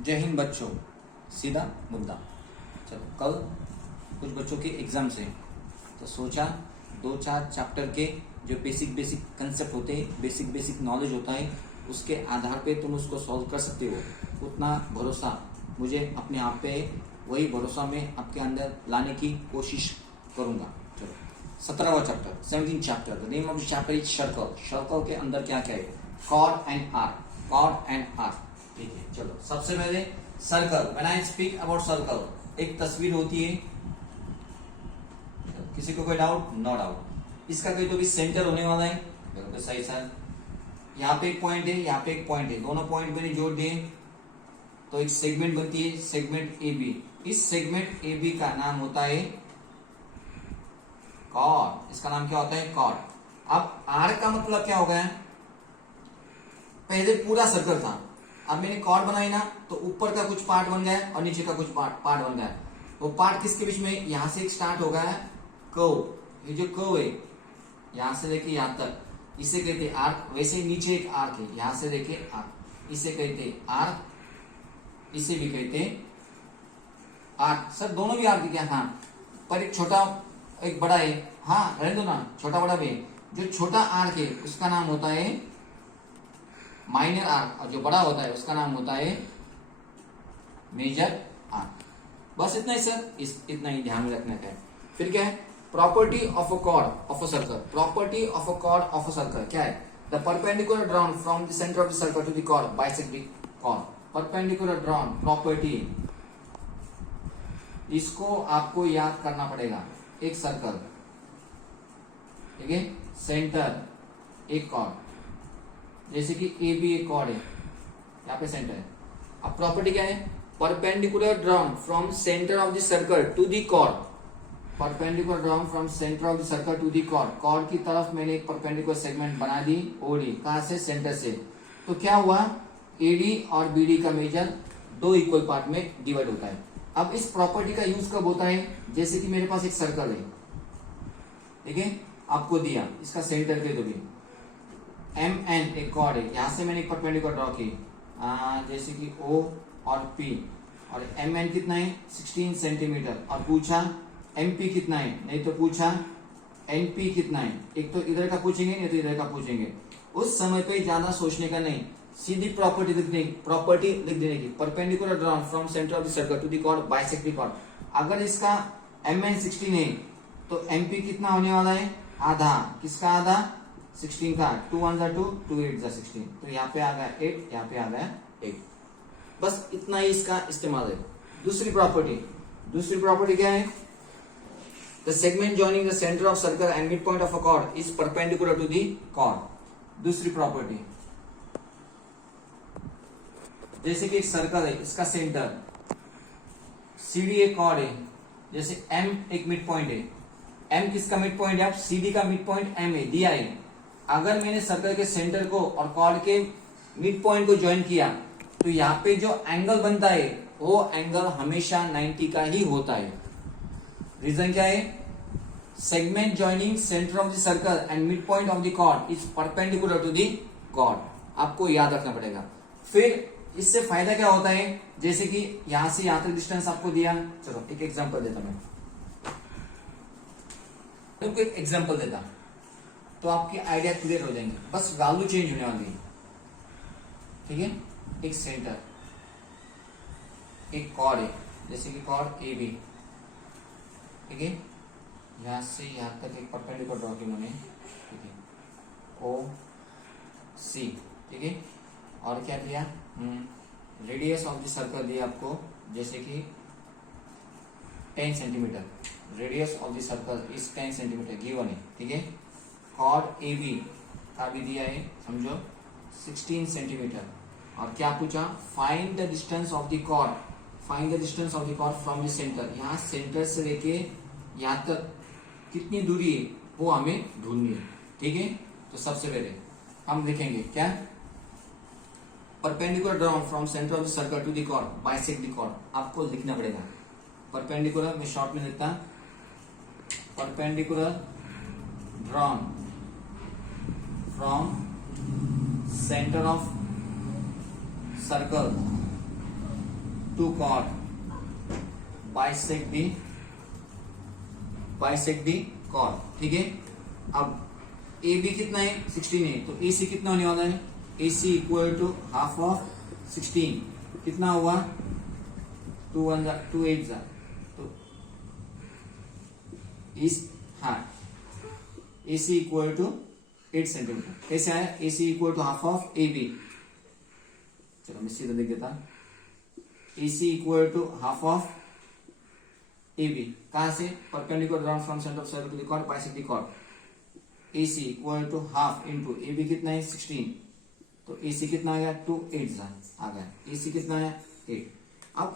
जय हिंद बच्चों, सीधा मुद्दा। चलो, कल कुछ बच्चों के एग्जाम से तो सोचा दो चार चैप्टर के जो बेसिक कंसेप्ट होते हैं, बेसिक नॉलेज होता है, उसके आधार पे तुम उसको सॉल्व कर सकते हो। उतना भरोसा मुझे अपने आप पे, वही भरोसा मैं आपके अंदर लाने की कोशिश करूंगा। चलो, 17वां chapter, 17 chapter. The name of the chapter is circle. Circle के अंदर क्या क्या है? Chord and arc, chord and arc. ठीक है, चलो सबसे पहले circle. When I speak about circle, एक तस्वीर होती है। किसी को कोई डाउट? No doubt. इसका कोई तो भी सेंटर होने वाला है। देखो तो सही सर, यहाँ पे एक पॉइंट है, यहाँ पे एक पॉइंट है, दोनों पॉइंट मैंने जोड़ दिए तो एक सेगमेंट बनती है, सेगमेंट ए बी। इस सेगमेंट ए बी का नाम होता है कॉर्ड। इसका नाम क्या होता है? कॉर्ड। अब आर का मतलब क्या हो गया? पहले पूरा सर्कल था, अब मैंने कॉर्ड बनाई ना, तो ऊपर का कुछ पार्ट बन गया और नीचे का कुछ पार्ट बन गया। वो पार्ट किसके बीच में? यहां से एक स्टार्ट हो गया कर्व। ये जो कर्व है यहां से लेके यहां तक, इसे कहते हैं आर्क। वैसे ही नीचे एक आर्क है, यहां से लेके आर्क, इसे कहते हैं आर्क, इसे भी कहते हैं आर्क। सर दोनों भी आर्क क्या? हाँ, पर एक छोटा एक बड़ा है। हाँ रहने दो ना, छोटा बड़ा भी है। जो छोटा आर्क है उसका नाम होता है माइनर आर्क, और जो बड़ा होता है उसका नाम होता है मेजर आर्क। बस इतना ही सर, इतना ही ध्यान में रखने का है। फिर क्या है? Property of a chord of a circle. Property of a chord of a circle क्या है? The perpendicular drawn from the centre of the circle to the chord bisect the chord. Perpendicular drawn property, इसको आपको याद करना पड़ेगा। एक circle, ठीक है, सेंटर एक कॉर्ड, जैसे कि ए बी एक कॉर्ड है, यहाँ पे सेंटर है। अब प्रॉपर्टी क्या है? Perpendicular drawn from centre of the circle to the chord. Perpendicular drawn from centre of the circle to the chord. Chord की तरफ मैंने एक परपेंडिकुलर सेगमेंट बना दी, ओडी। कहां से? सेंटर से। तो क्या हुआ? एडी और बीडी का मेजर दो इक्वल पार्ट में डिवाइड होता है। अब इस प्रॉपर्टी का यूज कब होता है? जैसे कि मेरे पास एक सर्कल है, ठीक है, आपको दिया, इसका सेंटर के दो भी एम एन एक कॉर्ड है, यहां से मैंने एक परपेंडिकुलर ड्रॉ की, जैसे कि ओ और पी, और एम एन कितना है? 16 सेंटीमीटर। और पूछा एम पी कितना है, नहीं तो पूछा एन पी कितना है। एक तो इधर का पूछेंगे, नहीं तो इधर का पूछेंगे। उस समय पे ज्यादा सोचने का नहीं, सीधी प्रॉपर्टी लिख देने की। Perpendicular drawn from centre of the circle to the chord bisect the chord. अगर इसका एम एन 16 है तो एम पी कितना होने वाला है? आधा। किसका आधा? 16 का। 2 1 2, 2 8 16। तो यहाँ पे आ गया 8, यहाँ पे आ गया 8। बस इतना ही इसका इस्तेमाल है। दूसरी प्रॉपर्टी क्या है? The segment joining the centre of circle and mid point of a chord is perpendicular to the chord. दूसरी प्रॉपर्टी, जैसे कि एक सर्कल है, इसका सेंटर सीडी एक कॉर्ड है, जैसे एम एक मिड पॉइंट है। एम किसका मिड पॉइंट है? आप सीडी का मिड पॉइंट एम है, दिया है। अगर मैंने सर्कल के सेंटर को और कॉर्ड के मिड पॉइंट को ज्वाइन किया तो यहाँ पे जो एंगल बनता है वो एंगल हमेशा 90 का ही होता है। रीजन क्या है? Segment joining centre of the circle and mid point of the chord is perpendicular to the chord. आपको याद रखना पड़ेगा। फिर इससे फायदा क्या होता है? जैसे कि यहां से यहां तक डिस्टेंस आपको दिया। चलो एक एग्जांपल देता मैं, तुमको एक एग्जांपल देता तो आपकी आइडिया क्लियर हो जाएंगे। बस वैल्यू चेंज होने वाली है, ठीक है। एक सेंटर, एक कॉर्ड है, जैसे कि कॉर्ड ए बी, ठीक है। यहां से यहां तक एक परपेंडिकुलर ड्रॉ की मैंने, ठीक है, ओ सी, ठीक है। और क्या दिया? रेडियस ऑफ द सर्कल दिया आपको, जैसे कि 10 centimetre. Radius of the circle is 10 centimetre given है, ठीक है। कॉर्ड ए बी का भी दिया है, समझो 16 सेंटीमीटर। और क्या पूछा? Find the distance of the chord, find the distance of the chord from the centre. यहाँ सेंटर से लेके यहाँ तक कितनी दूरी है वो हमें ढूंढनी है, ठीक है। तो सबसे पहले हम लिखेंगे क्या? Perpendicular drawn from centre of the circle to the chord bisect the chord. आपको लिखना पड़ेगा परपेंडिकुलर, मैं शॉर्ट में लिखता, perpendicular drawn from centre of circle 2 chord bisect the chord, ठीक है। अब ए बी कितना है 16 है, तो ए सी कितना होने वाला है, ए C equal to half of 16, कितना हुआ 2 1 2 8 जा, तो इस हाँ A C equal to 8 centimetre. कैसे आया, A C equal to half of A B, चलो मैं सीधा लिख देता, A C equal to half of A B, कहां से, परपेंडिकुलर राउंड from centre of circle to the chord bisect the chord, A C equal to half into A B कितना है 16, तो ए सी कितना आ गया 2 8 आ गया, ए सी कितना है 8। अब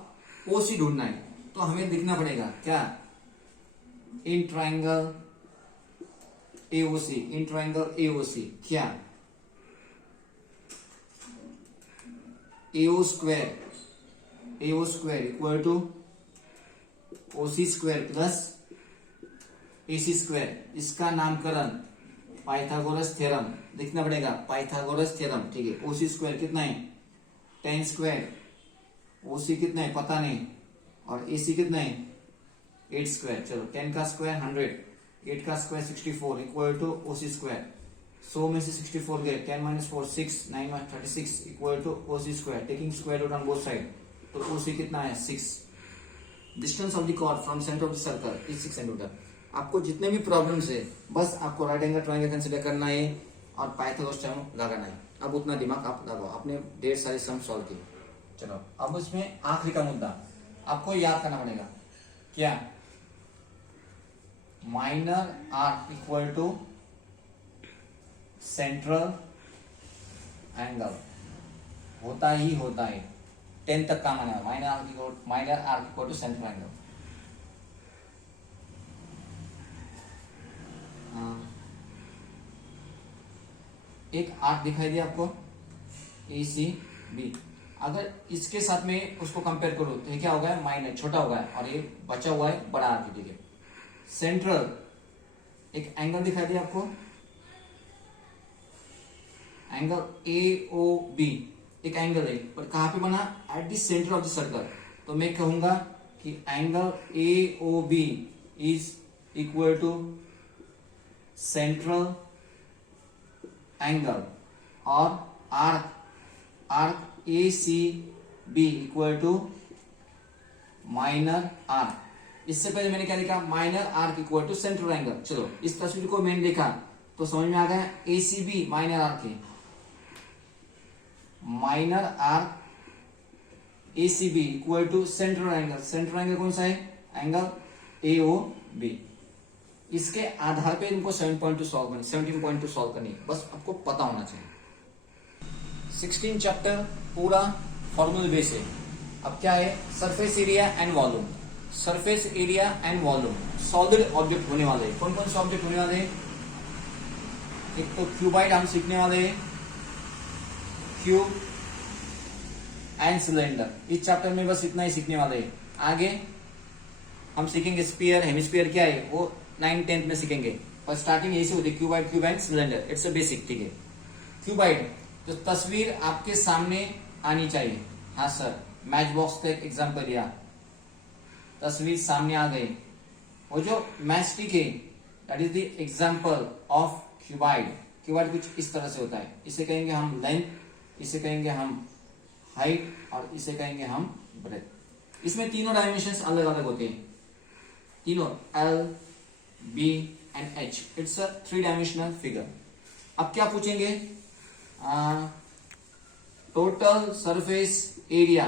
ओ सी ढूंढना है, तो हमें दिखना पड़ेगा क्या, in triangle AOC, in triangle AOC क्या, AO square equal to OC square plus AC square, इसका नामकरण पाइथागोरस थ्योरम लिखना पड़ेगा, पाइथागोरस थ्योरम, ठीक है। ओसी स्क्वायर कितना है 10 स्क्वायर, ओसी कितना है पता नहीं, और एसी कितना है 8 स्क्वायर, चलो 10 का स्क्वायर 100, 8 का square 64 equal to OC square, 100 में से 64 गए, 10 minus 4 6, 9 36 equal to OC square, taking square root on both side, तो ओसी कितना है 6। Distance of the chord from centre of the circle is 6 centimetre. आपको जितने भी प्रॉब्लम्स है बस आपको राइट एंगल ट्रायंगल कंसीडर करना है और पाइथागोरस थ्योरम लगाना है। अब उतना दिमाग आप लगाओ, आपने ढेर सारे सम सॉल्व किए। चलो अब उसमें आखिरी का मुद्दा आपको याद करना पड़ेगा, क्या, minor arc equal to central angle होता ही होता है, 10 तक का माना है, minor arc equal to central angle. एक आर्क दिखाई दिया आपको ए सी बी, अगर इसके साथ में उसको कंपेयर करो तो ये क्या होगा, माइनर छोटा होगा और ये बचा हुआ है बड़ा आर्क, ठीक है। सेंट्रल एक एंगल दिखाई दिया आपको, एंगल ए ओ बी एक एंगल है, पर कहां पे बना, at the centre of the circle, तो मैं कहूंगा कि angle A O B is equal to central angle, और arc A C B equal to minor arc. इससे पहले मैंने क्या लिखा, minor arc equal to central angle. चलो इस तस्वीर को मैंने लिखा तो समझ में आ गया, A C B minor arc है, minor arc A C B equal to central angle, central angle कौन सा है, एंगल ए ओ बी। इसके आधार पे इनको 17.2 सॉल्व करनी, बस आपको पता होना चाहिए। 16 चैप्टर पूरा फॉर्मूला बेस है। अब क्या है, surface area and volume, surface area and volume solid object होने वाले हैं। कौन कौन से ऑब्जेक्ट होने वाले हैं, एक तो क्यूबाइड हम सीखने वाले हैं, क्यूब एंड सिलेंडर, इस चैप्टर में बस इतना ही सीखने वाले हैं। आगे हम सीखेंगे स्फीयर, हेमिस्फीयर क्या है वो 9th 10th में सीखेंगे, पर स्टार्टिंग यही से होती है, cuboid cube and cylinder, it's a basic, ठीक है। क्यूबाइड तो तस्वीर आपके सामने आनी चाहिए, हाँ सर, मैच बॉक्स का एक एग्जाम्पल दिया, तस्वीर सामने आ गई, वो जो मैच स्टिक है that is the example of cuboid. Cuboid कुछ इस तरह से होता है, इसे कहेंगे हम लेंथ, इसे कहेंगे हम हाइट, और इसे कहेंगे हम ब्रेथ। इसमें तीनों डायमेंशंस अलग अलग होते हैं, तीनों L, B and H, it's a 3 dimensional figure. अब क्या पूछेंगे, total surface area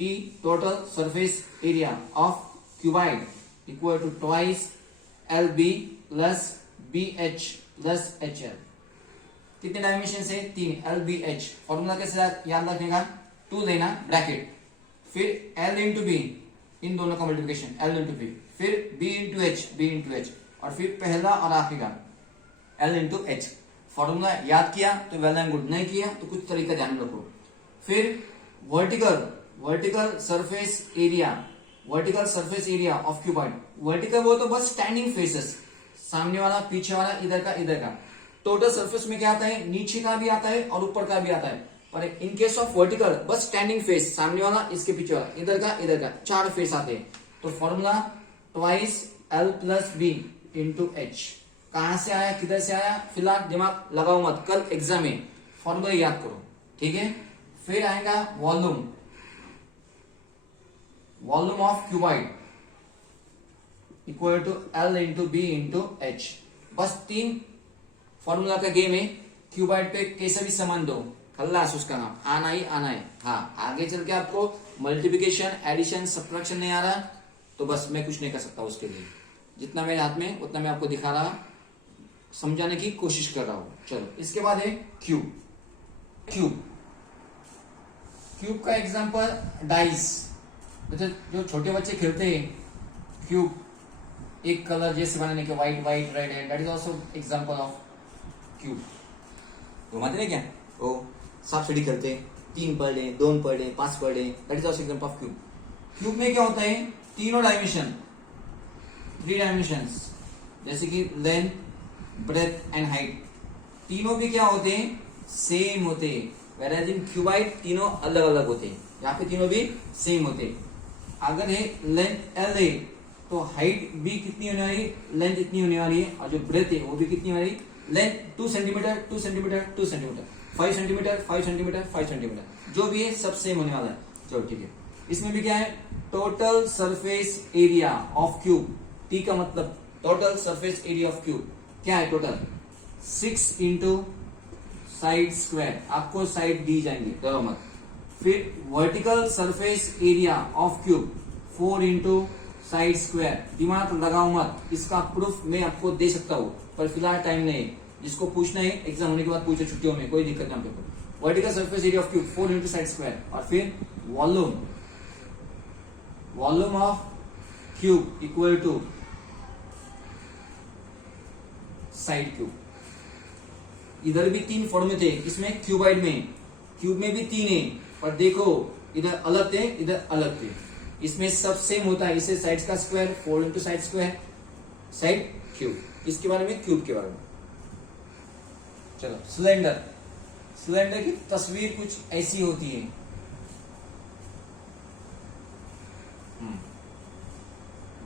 T, total surface area of cuboid equal to twice LB plus BH plus HL। कितने डायमेंशन से, 3, LBH। फॉर्मूला कैसे याद रखने का, 2 लेना ब्रैकेट, फिर L इंटू बी, इन दोनों का मल्टीप्लिकेशन L इंटू बी, फिर B into H, B into H, और फिर पहला और आखिरी का L इंटू एच। फॉर्मूला याद किया तो वेल एंड गुड, नहीं किया तो कुछ तरीका ध्यान रखो। फिर vertical surface area of cuboid, vertical वो तो बस स्टैंडिंग फेसेस, सामने वाला पीछे वाला इधर का इधर का। टोटल सरफेस में क्या आता है, नीचे का भी आता है और ऊपर का भी आता है, पर इन केस ऑफ वर्टिकल बस स्टैंडिंग फेस, सामने वाला इसके पीछे वाला, इधर का 4 फेस आते हैं। तो formula twice L plus B into H. कहां से आया, किधर से आया, फिलहाल दिमाग लगाओ मत, कल एग्जाम में फॉर्मूला याद करो, ठीक है। फिर आएगा volume, volume of cuboid equal to L into B into H. बस 3 फॉर्मूला का गेम है। क्यूबाइड पे कैसे भी समान दो, खल्लास उसका नाम, आना ही आना है। हाँ, आगे चल के आपको मल्टीप्लिकेशन, एडिशन, सब्ट्रैक्शन नहीं आ रहा तो बस मैं कुछ नहीं कर सकता उसके लिए। जितना मेरे हाथ में उतना मैं आपको दिखा रहा, समझाने की कोशिश कर रहा हूं। चलो, इसके बाद है क्यूब। क्यूब क्यूब का एग्जांपल डाइस, जो छोटे बच्चे खेलते हैं क्यूब, एक कलर जैसे बनाने के, व्हाइट व्हाइट रेड है, that is also example of cube. घुमाते नहीं क्या वो, सांप सीढ़ी खेलते, 3 per day, 2 per day, 5 per day, that is also example of cube. Cube में क्या होता है, तीनों डायमेंशन, 3 डायमेंशंस, जैसे कि लेंथ, ब्रेथ एंड हाइट, तीनों भी क्या होते हैं, सेम होते हैं। वेराइज इन क्यूबाइड तीनों अलग अलग होते हैं, यहाँ पे तीनों भी सेम होते हैं। अगर है लेंथ L है तो हाइट भी कितनी होने वाली, लेंथ इतनी होने वाली है, और जो ब्रेथ है वो भी कितनी होने वाली, length 2 centimetre, 2 centimetre, 2 centimetre, 5 centimetre, 5 centimetre, 5 centimetre, जो भी है सब सेम होने वाला है। चलो ठीक है। इसमें भी क्या है, total surface area of cube, T का मतलब total surface area of cube क्या है, टोटल 6 इंटू साइड स्क्वायर, आपको साइड दी जाएंगे, डरो मत। फिर vertical surface area of cube 4 into side square, दिमाग लगाओ मत, इसका प्रूफ मैं आपको दे सकता हूं पर फिलहाल टाइम नहीं है। जिसको पूछना है एग्जाम होने के बाद पूछे, छुट्टियों में कोई दिक्कत नहीं आपको। Vertical surface area of cube 4 into side square, और फिर volume, volume of cube equal to side cube. इधर भी 3 फॉर्मूले थे, इसमें क्यूबाइड में, क्यूब में भी 3 है, पर देखो इधर अलग थे, इधर अलग थे। इसमें सब सेम होता है, इसे साइड का square, 4 into side square, side cube. इसके बारे में, क्यूब के बारे में। चलो, सिलेंडर, सिलेंडर की तस्वीर कुछ ऐसी होती है,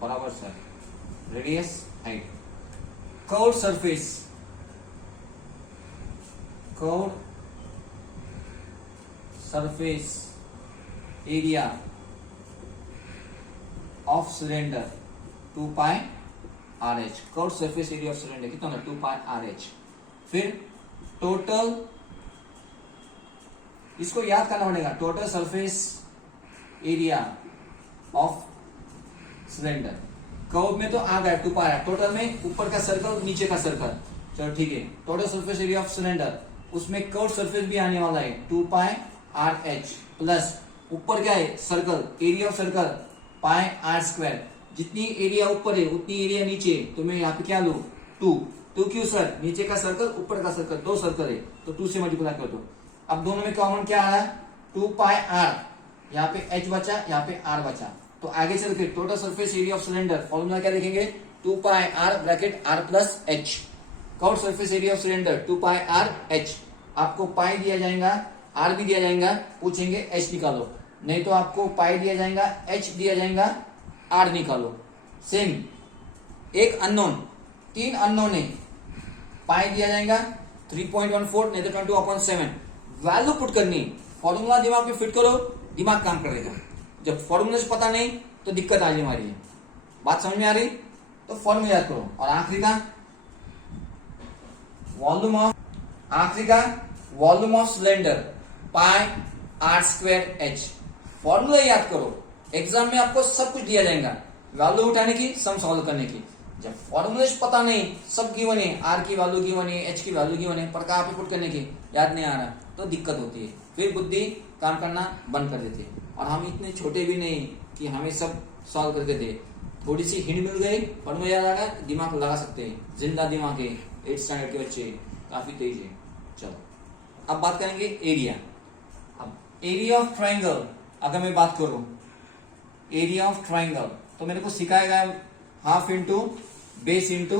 बराबर sir, radius, height, curve surface, curve surface area of cylinder 2 pi RH। Curve surface area of cylinder कितना होगा, 2 पाई RH। फिर टोटल, इसको याद करना पड़ेगा, total surface area of cylinder. Curve में तो आ गया 2 पाई, टोटल में ऊपर का सर्कल, नीचे का सर्कल। चलो ठीक है, total surface area of cylinder, उसमें कर्व सरफेस भी आने वाला है 2 पाई RH, प्लस ऊपर क्या है, circle, area of circle pi R square. जितनी एरिया ऊपर है उतनी एरिया नीचे, तो मैं यहाँ पे क्या लू, 2 क्यों सर, नीचे का सर्कल, ऊपर का सर्कल, 2 सर्कल है तो 2 से मल्टीप्लाई कर दो। अब दोनों में कॉमन क्या आ रहा है, 2 पाई R, यहाँ पे H बचा, यहाँ पे R बचा। तो आगे चल के total surface area of cylinder formula क्या देखेंगे, 2 पाई R bracket R plus H। Curve surface area of cylinder 2 pi R H। आपको पाई दिया जाएगा, R भी दिया जाएगा, पूछेंगे H निकालो, नहीं तो आपको पाई दिया जाएगा, H दिया जाएगा, R निकालो। सेम, एक अननोन, 3 अननोन है, पाई दिया जाएगा 3.14, नहीं तो 22/7। वैल्यू पुट करनी, फॉर्मूला दिमाग में फिट करो, दिमाग काम करेगा। जब फॉर्मूले से पता नहीं तो दिक्कत आ रही है। बात समझ में आ रही तो फॉर्मूला याद करो। और आखिरी का volume of, cylinder pi R square H। Formula याद करो, एग्जाम में आपको सब कुछ दिया जाएगा, वैल्यू उठाने की, सम सॉल्व करने की। जब फॉर्मूले पता नहीं, सब गिवन है, R की वैल्यू गिवन है, H की वैल्यू गिवन है, पर कहाँ पे पुट करने की याद नहीं आ रहा तो दिक्कत होती है, फिर बुद्धि काम करना बंद कर देती है। और हम इतने छोटे भी नहीं कि हमें सब सॉल्व करके दे, थोड़ी सी हिंट मिल गई, फॉर्मूला याद आ गया, दिमाग लगा सकते हैं। जिंदा दिमाग है, 8th स्टैंडर्ड के बच्चे काफी तेज है। चलो अब बात करेंगे एरिया। अब एरिया ऑफ ट्राइंगल अगर मैं बात करूं, एरिया ऑफ ट्राइंगल तो मेरे को सिखाएगा half into base into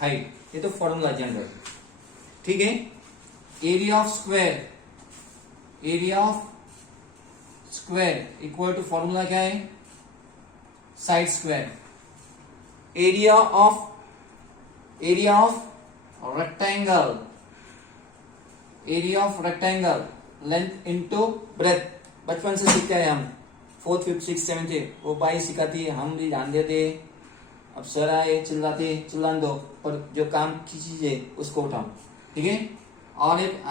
height, ये तो फॉर्मूला जनरल, ठीक है। Area of square, area of square equal to formula क्या है, side square. Area of rectangle, area of rectangle length into breadth. बचपन से सीखते हैं हम, 4th 5th 6th 7th वो बाई सिखाती है, हम भी ध्यान देते। अब सर आए चिल्लान दो, पर जो काम की चीज है उसको उठाओ, ठीक है। और एक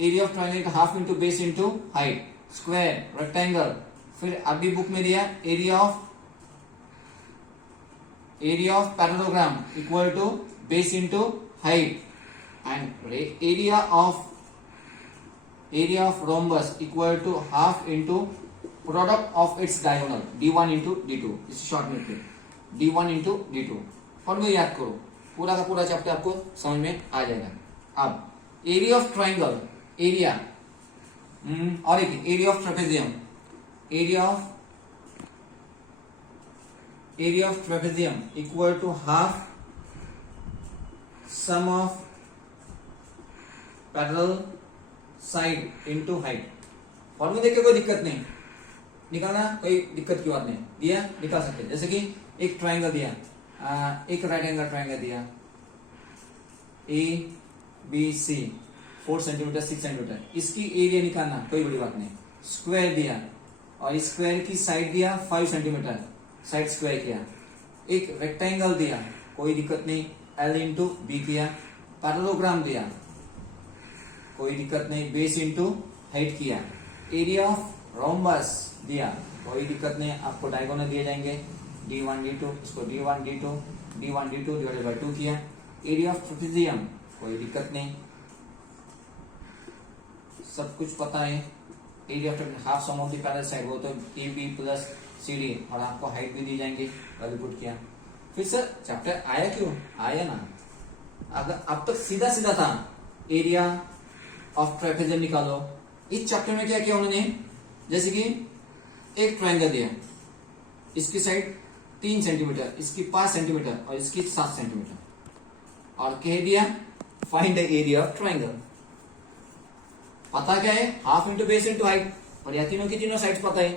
area of triangle half into base into height, square, rectangle. फिर अभी बुक में दिया area of parallelogram equal to base into height, and area of rhombus equal to half into product of its diagonal d1 into d2। इस short में फिर d1 into d2 formula याद करो, पूरा का पूरा चैप्टर आपको समझ में आ जाएगा। अब एरिया ऑफ ट्राइंगल, एरिया और एक area of trapezium, area of trapezium equal to half sum of parallel side into height. Formula देख के कोई दिक्कत नहीं, निकालना कोई दिक्कत की बात नहीं, दिया निकाल सकते। जैसे कि एक ट्राइंगल दिया, एक राइट एंगल ट्राइंगल दिया ABC 4 सेंटीमीटर 6 सेंटीमीटर, इसकी एरिया निकालना कोई बड़ी बात नहीं। स्क्वायर दिया और स्क्वायर की साइड दिया 5 सेंटीमीटर, साइड स्क्वायर किया। एक रेक्टेंगल दिया, कोई दिक्कत नहीं, L इंटू बी किया। पैरेललोग्राम दिया, कोई दिक्कत नहीं, बेस इंटू हाइट किया। एरिया ऑफ रोम्बस दिया, कोई दिक्कत नहीं, आपको डायगोनल दिए जाएंगे d1 d2, इसको d1 d2 डिवाइडेड बाय 2 किया। एरिया ऑफ ट्रेपेजियम, कोई दिक्कत नहीं, सब कुछ पता है। Area of half sum of the parallel side, वो तो AB प्लस CD, और आपको हाइट भी दी जाएंगे, वैल्यू पुट किया। फिर सर चैप्टर आया क्यों, आया ना, अगर अब तक सीधा था एरिया ऑफ ट्रेपेजियम निकालो। इस चैप्टर में क्या किया उन्होंने, जैसे कि एक ट्रायंगल दिया, इसकी साइड 3 सेंटीमीटर, इसकी 5 सेंटीमीटर और इसकी 7 सेंटीमीटर, और कह दिया find the area of triangle. पता क्या है, half into base into height, और या तीनों की तीनों साइड्स पता है।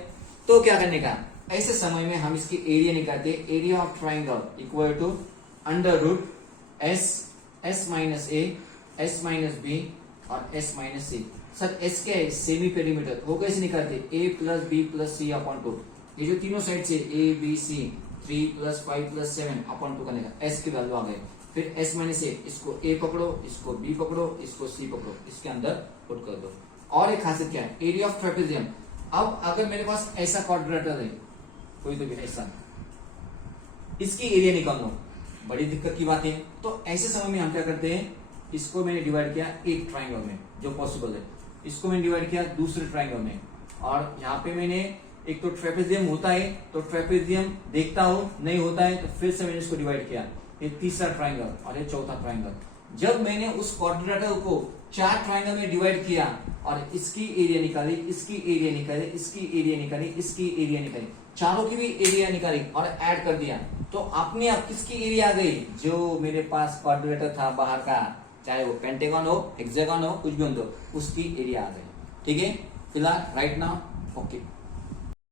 तो क्या करने का, ऐसे समय में हम इसकी एरिया निकालते हैं। Area of triangle equal to under root S minus A, S minus B और S minus C। Sir S क्या है, सेमी पेरीमीटर, वो कैसे निकालते, A plus B plus C upon 2। ये जो तीनों साइड से A B C 3 plus 5 plus 7 upon 2 करने का, S की वैल्यू आ गई। फिर S माइनस A, इसको A पकड़ो, इसको B पकड़ो, इसको C पकड़ो, इसके अंदर पुट कर दो। और एक खासियत क्या है, एरिया ऑफ ट्रेपेजियम। अब अगर मेरे पास ऐसा क्वाड्रिलेटरल है, कोई तो भी ऐसा, इसकी एरिया निकाल लो, बड़ी दिक्कत की बात है। तो ऐसे समय में हम क्या करते हैं, इसको मैंने डिवाइड किया एक ट्राइंगल में जो पॉसिबल है, इसको मैंने डिवाइड किया दूसरे ट्राइंगल में, और यहाँ पे मैंने एक तो ट्रेपेजियम होता है तो ट्रेपेजियम देखता हो, नहीं होता है तो फिर से मैंने इसको डिवाइड किया। ये तीसरा ट्राइंगल और ये चौथा ट्राइंगल। जब मैंने उस क्वाड्रिलेटरल को 4 ट्राइंगल में डिवाइड किया और इसकी एरिया निकाली, इसकी एरिया निकाली, इसकी एरिया निकाली, इसकी एरिया निकाली, चारों की भी एरिया निकाली और ऐड कर दिया, तो अपने आप किसकी एरिया आ गई, जो मेरे पास क्वाड्रिलेटरल था बाहर का, चाहे वो पेंटागन हो, हेक्सागन हो, कुछ भी हो, उसकी एरिया आ गई। ठीक है, फिलहाल राइट नाउ ओके।